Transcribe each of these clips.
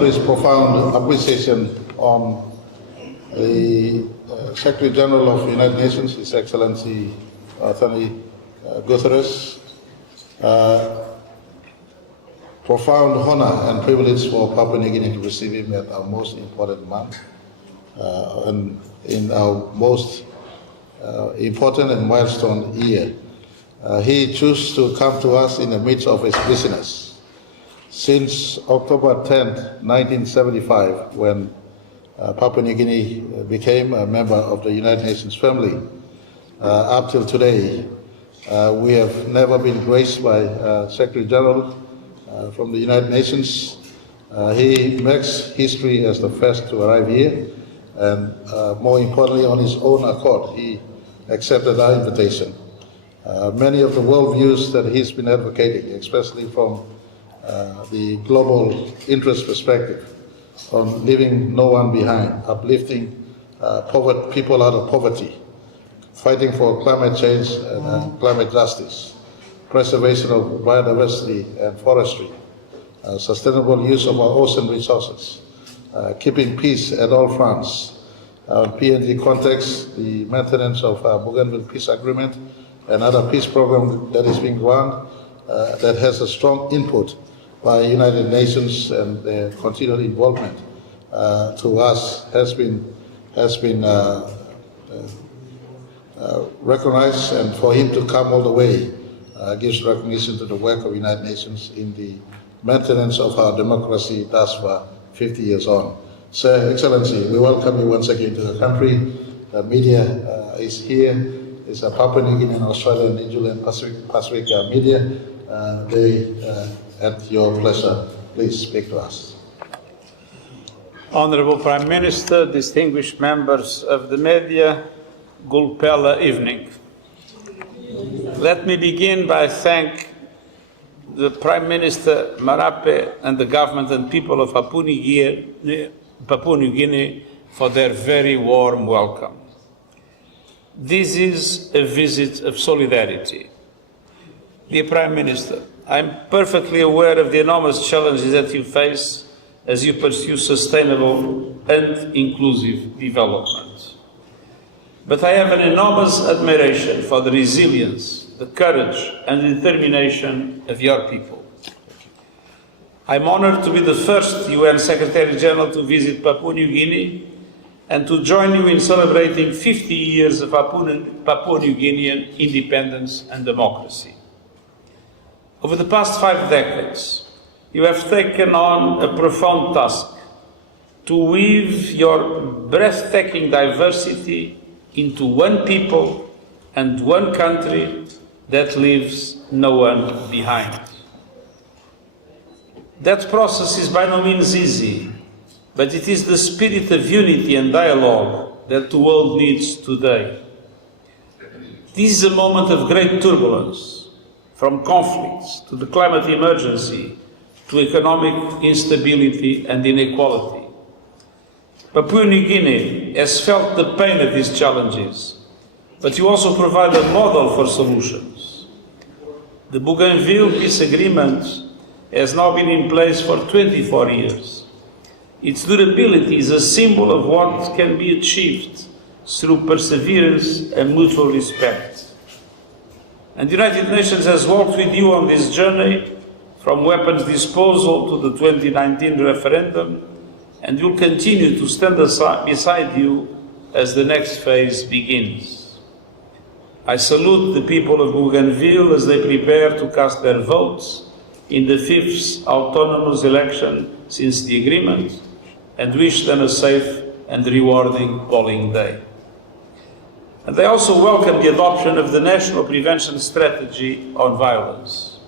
place profound appreciation on the Secretary General of the United Nations, His Excellency Anthony Guterres. Profound honor and privilege for Papua New Guinea to receive him at our most important month and in our most important and milestone year. He chose to come to us in the midst of his business. Since October 10th, 1975, when Papua New Guinea became a member of the United Nations family, up till today, we have never been graced by Secretary General from the United Nations. He makes history as the first to arrive here, and more importantly, on his own accord, he accepted our invitation. Many of the worldviews that he's been advocating, especially from the global interest perspective, on leaving no one behind, uplifting people out of poverty, fighting for climate change and climate justice, preservation of biodiversity and forestry, sustainable use of our ocean resources, keeping peace at all fronts. PNG context, the maintenance of Bougainville Peace Agreement and other peace program that is being run, that has a strong input by United Nations, and their continued involvement to us has been recognized, and for him to come all the way gives recognition to the work of United Nations in the maintenance of our democracy thus far 50 years on. Sir, Excellency, we welcome you once again to the country. The media is here. It's a Papua New Guinea, Australia, New Zealand, Pacific media. At your pleasure, please speak to us. Honorable Prime Minister, distinguished members of the media, Gulpela evening. Let me begin by thanking the Prime Minister Marape and the government and people of Papua New Guinea for their very warm welcome. This is a visit of solidarity. Dear Prime Minister, I'm perfectly aware of the enormous challenges that you face as you pursue sustainable and inclusive development. But I have an enormous admiration for the resilience, the courage and determination of your people. I'm honored to be the first UN Secretary General to visit Papua New Guinea and to join you in celebrating 50 years of Papua New Guinean independence and democracy. Over the past 5 decades, you have taken on a profound task to weave your breathtaking diversity into one people and one country that leaves no one behind. That process is by no means easy, but it is the spirit of unity and dialogue that the world needs today. This is a moment of great turbulence, from conflicts to the climate emergency to economic instability and inequality. Papua New Guinea has felt the pain of these challenges, but you also provide a model for solutions. The Bougainville Peace Agreement has now been in place for 24 years. Its durability is a symbol of what can be achieved through perseverance and mutual respect. And the United Nations has walked with you on this journey, from weapons disposal to the 2019 referendum, and will continue to stand beside you as the next phase begins. I salute the people of Bougainville as they prepare to cast their votes in the 5th autonomous election since the agreement, and wish them a safe and rewarding polling day. And I also welcome the adoption of the National Prevention Strategy on Violence.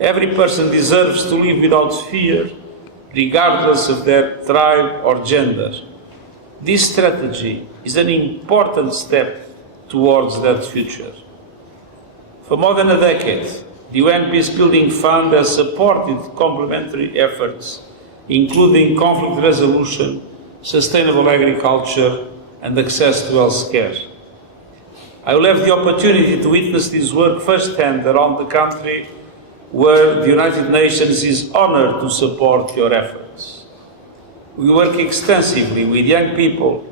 Every person deserves to live without fear, regardless of their tribe or gender. This strategy is an important step towards that future. For more than a decade, the UN Peacebuilding Fund has supported complementary efforts, including conflict resolution, sustainable agriculture, and access to health care. I will have the opportunity to witness this work firsthand around the country, where the United Nations is honored to support your efforts. We work extensively with young people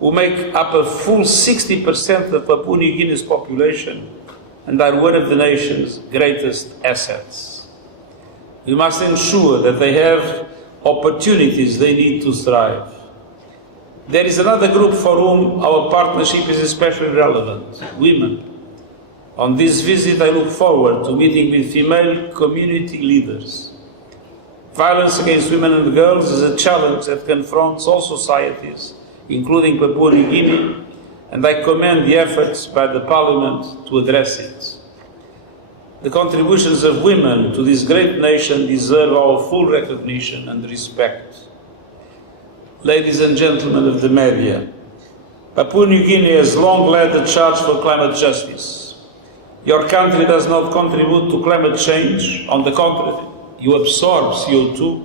who make up a full 60% of Papua New Guinea's population and are one of the nation's greatest assets. We must ensure that they have opportunities they need to thrive. There is another group for whom our partnership is especially relevant: women. On this visit, I look forward to meeting with female community leaders. Violence against women and girls is a challenge that confronts all societies, including Papua New Guinea, and I commend the efforts by the Parliament to address it. The contributions of women to this great nation deserve our full recognition and respect. Ladies and gentlemen of the media, Papua New Guinea has long led the charge for climate justice. Your country does not contribute to climate change. On the contrary, you absorb CO2,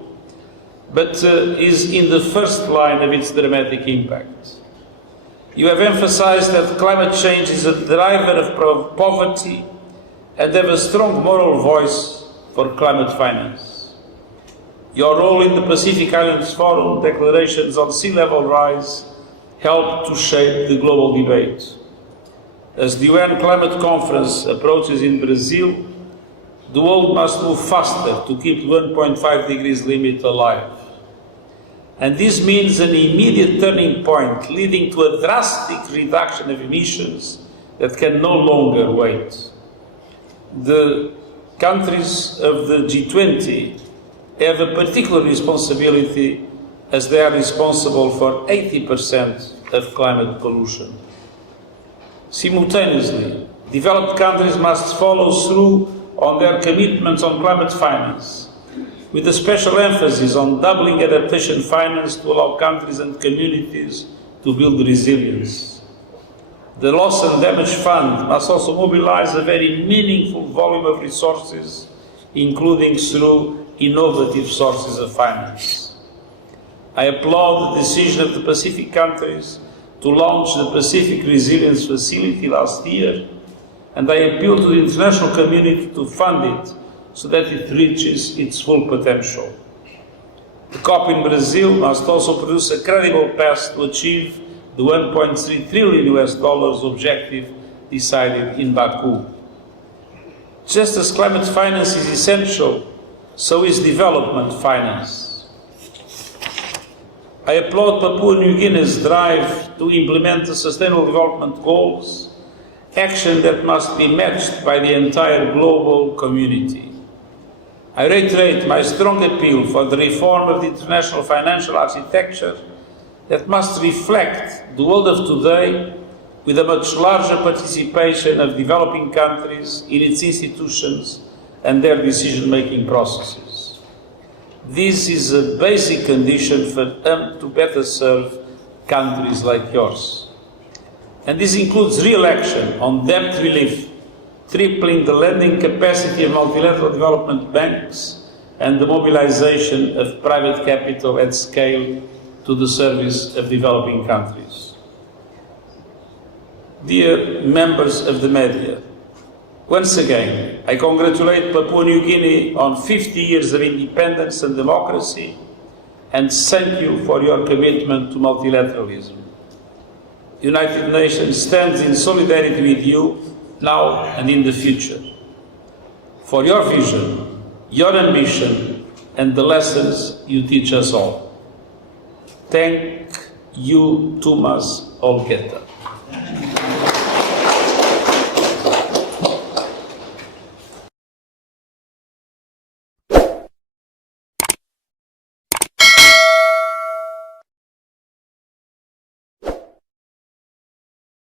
but is in the first line of its dramatic impact. You have emphasized that climate change is a driver of poverty and have a strong moral voice for climate finance. Your role in the Pacific Islands Forum declarations on sea level rise help to shape the global debate. As the UN Climate Conference approaches in Brazil, the world must move faster to keep the 1.5 degrees limit alive. And this means an immediate turning point leading to a drastic reduction of emissions that can no longer wait. The countries of the G20 have a particular responsibility as they are responsible for 80% of climate pollution. Simultaneously, developed countries must follow through on their commitments on climate finance, with a special emphasis on doubling adaptation finance to allow countries and communities to build resilience. The Loss and Damage Fund must also mobilize a very meaningful volume of resources, including through innovative sources of finance. I applaud the decision of the Pacific countries to launch the Pacific Resilience Facility last year, and I appeal to the international community to fund it so that it reaches its full potential. The COP in Brazil must also produce a credible path to achieve the $1.3 trillion objective decided in Baku. Just as climate finance is essential, so is development finance. I applaud Papua New Guinea's drive to implement the Sustainable Development Goals, action that must be matched by the entire global community. I reiterate my strong appeal for the reform of the international financial architecture that must reflect the world of today with a much larger participation of developing countries in its institutions and their decision-making processes. This is a basic condition for them to better serve countries like yours. And this includes real action on debt relief, tripling the lending capacity of multilateral development banks, and the mobilization of private capital at scale to the service of developing countries. Dear members of the media, once again, I congratulate Papua New Guinea on 50 years of independence and democracy, and thank you for your commitment to multilateralism. The United Nations stands in solidarity with you now and in the future, for your vision, your ambition, and the lessons you teach us all. Thank you, Tumas Olgeta.